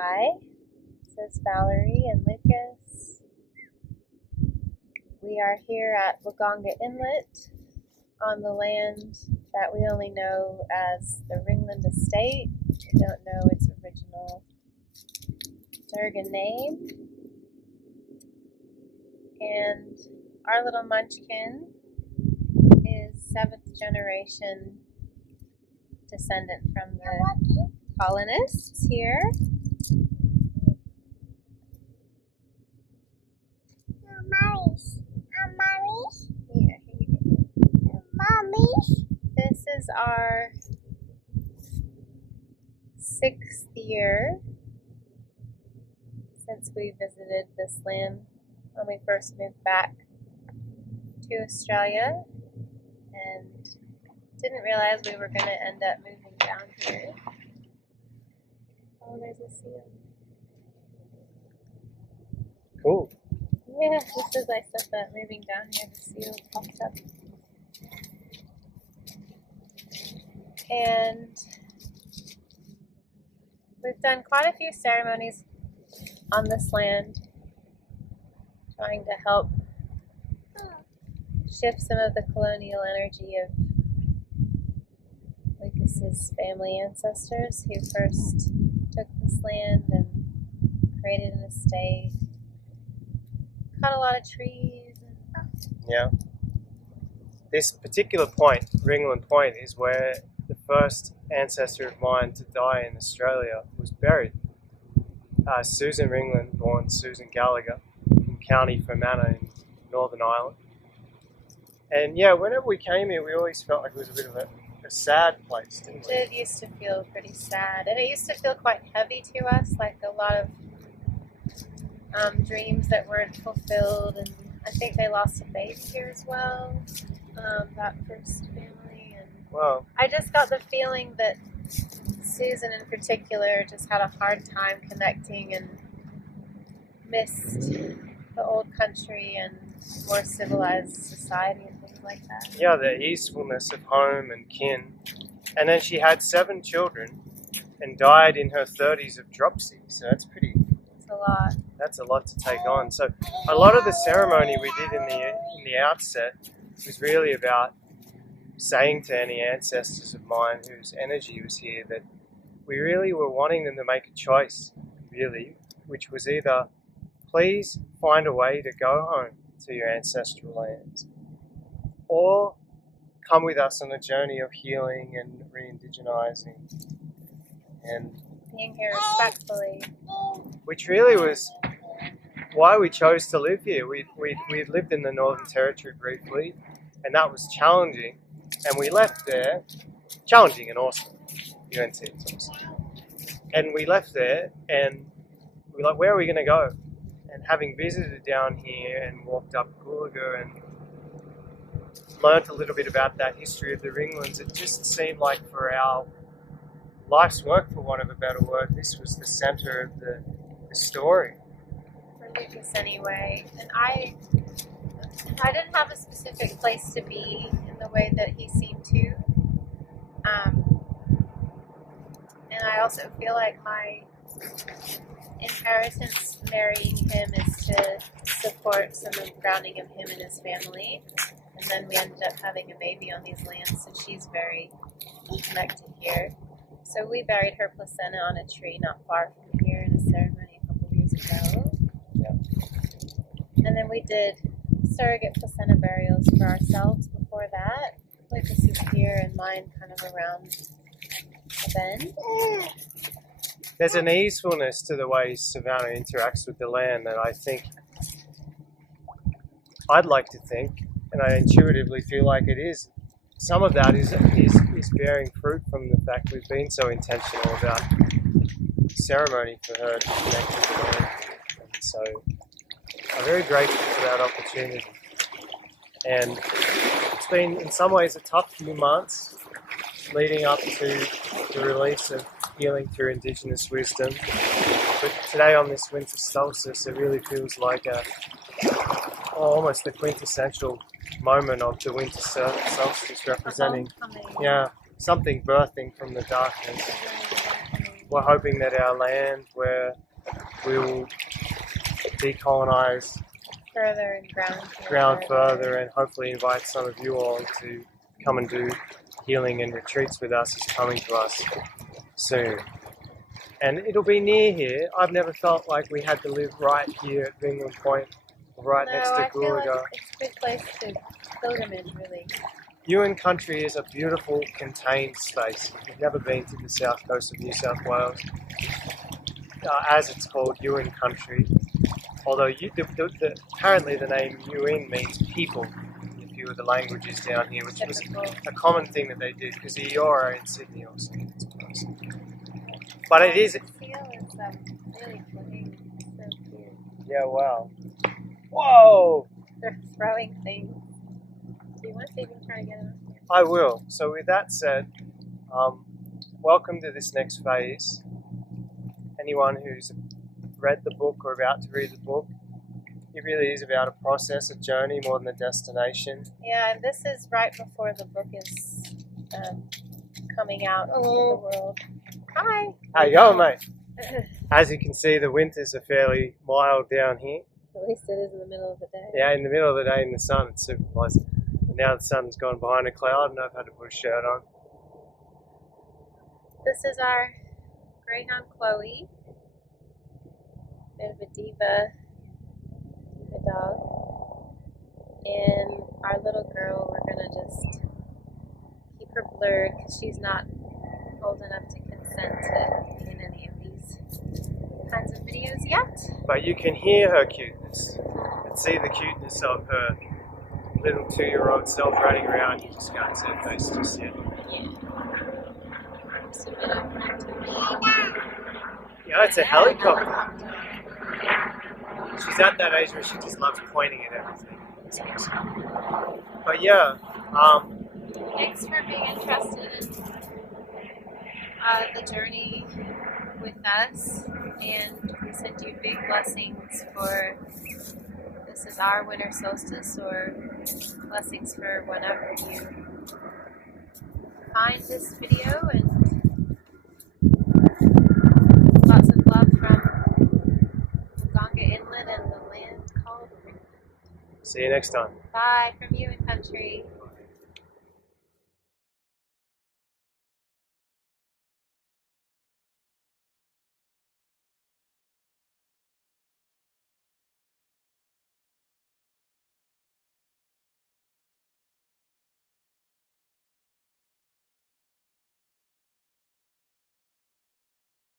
Hi, this is Valerie and Lukas. We are here at Wagonga Inlet on the land that we only know as the Ringland Estate. We don't know its original Durgan name. And our little munchkin is 7th generation descendant from the colonists here. Yeah, here you go. This is our 6th year since we visited this land when we first moved back to Australia, and didn't realize we were going to end up moving down here. Oh, there's a seal. Cool. Yeah, just as I said that, moving down here, the seal popped up. And we've done quite a few ceremonies on this land, trying to help shift some of the colonial energy of Lukas's family ancestors who first took this land and created an estate. Cut a lot of trees. Yeah. This particular point, Ringland Point, is where the first ancestor of mine to die in Australia was buried. Susan Ringland, born Susan Gallagher, from County Fermanagh in Northern Ireland. And yeah, whenever we came here, we always felt like it was a bit of a sad place, didn't we? It used to feel pretty sad, and it used to feel quite heavy to us, like a lot of dreams that weren't fulfilled. And I think they lost a baby here as well, that first family. And Well, I just got the feeling that Susan in particular just had a hard time connecting and missed the old country and more civilized society and things like that. yeah, the easefulness of home and kin. And then she had 7 children and died in her 30s of dropsy. So that's It's a lot. that's a lot to take on. So a lot of the ceremony we did in the outset was really about saying to any ancestors of mine whose energy was here that we really were wanting them to make a choice, really, which was either please find a way to go home to your ancestral lands, or come with us on a journey of healing and re-indigenizing, and Being here respectfully. which really was why we chose to live here. We'd lived in the Northern Territory briefly, and that was challenging, and we left there, challenging and awesome, UNT, it's awesome. And we left there, and we were like, where are we going to go? And having visited down here and walked up Coolaga and learnt a little bit about that history of the Ringlands, it just seemed like for our life's work, for want of a better word, this was the centre of the story. For Lucas anyway. And I didn't have a specific place to be in the way that he seemed to. And I also feel like my inheritance marrying him is to support some of the grounding of him and his family. And then we ended up having a baby on these lands, so she's very connected here. So we buried her placenta on a tree not far from here in a ceremony a couple of years ago. Yeah. And then we did surrogate placenta burials for ourselves before that. Lucas is here and mine kind of around the bend. There's an easefulness to the way Savannah interacts with the land that I think, I'd like to think, and I intuitively feel like it is. Some of that is bearing fruit from the fact we've been so intentional about ceremony for her to connect with the land. And so I'm very grateful for that opportunity. And it's been in some ways a tough few months leading up to the release of Healing Through Indigenous Wisdom. But today on this winter solstice, it really feels like almost the quintessential moment of the winter solstice, representing something birthing from the darkness. we're hoping that our land, where we will decolonise Further and ground further, and hopefully invite some of you all to come and do healing and retreats with us, is coming to us soon. And it'll be near here. I've never felt like we had to live right here at Ringland Point, right next to I feel Gulaga. like it's a good place to pilgrimage, really. Yuin country is a beautiful contained space. If you've never been to the south coast of New South Wales, as it's called, Yuin country, although apparently the name Yuin means people in a few of the languages down here, which was a common thing that they did, because the Eora in Sydney also, I suppose. But it is... The seal is really clean. So cute. Yeah, wow. Whoa! They're throwing things. Do you want to see if you can try to get it on here? I will. So with that said, welcome to this next phase. Anyone who's read the book or about to read the book, it really is about a process, a journey more than a destination. Yeah, and this is right before the book is coming out into the world. Hi! How you going, mate? As you can see, the winters are fairly mild down here. At least it is in the middle of the day. Yeah, in the middle of the day in the sun, it's super pleasant. And now the sun's gone behind a cloud and I've had to put a shirt on. This is our greyhound Chloe. Bit of a diva dog. And our little girl, we're gonna just keep her blurred because she's not old enough to consent to be in any of these kinds of videos yet. But you can hear her cuteness and see the cuteness of her little 2-year-old self running around. You just can't see her face just yet. Yeah. So we don't want to be. Yeah, it's a helicopter. She's at that age where she just loves pointing at everything. It's awesome. But yeah, Thanks for being interested in the journey with us, and we send you big blessings for this is our winter solstice, or blessings for whenever you find this video, and lots of love from Wagonga Inlet and the land called Ringland. see you next time. Bye from Yuin country.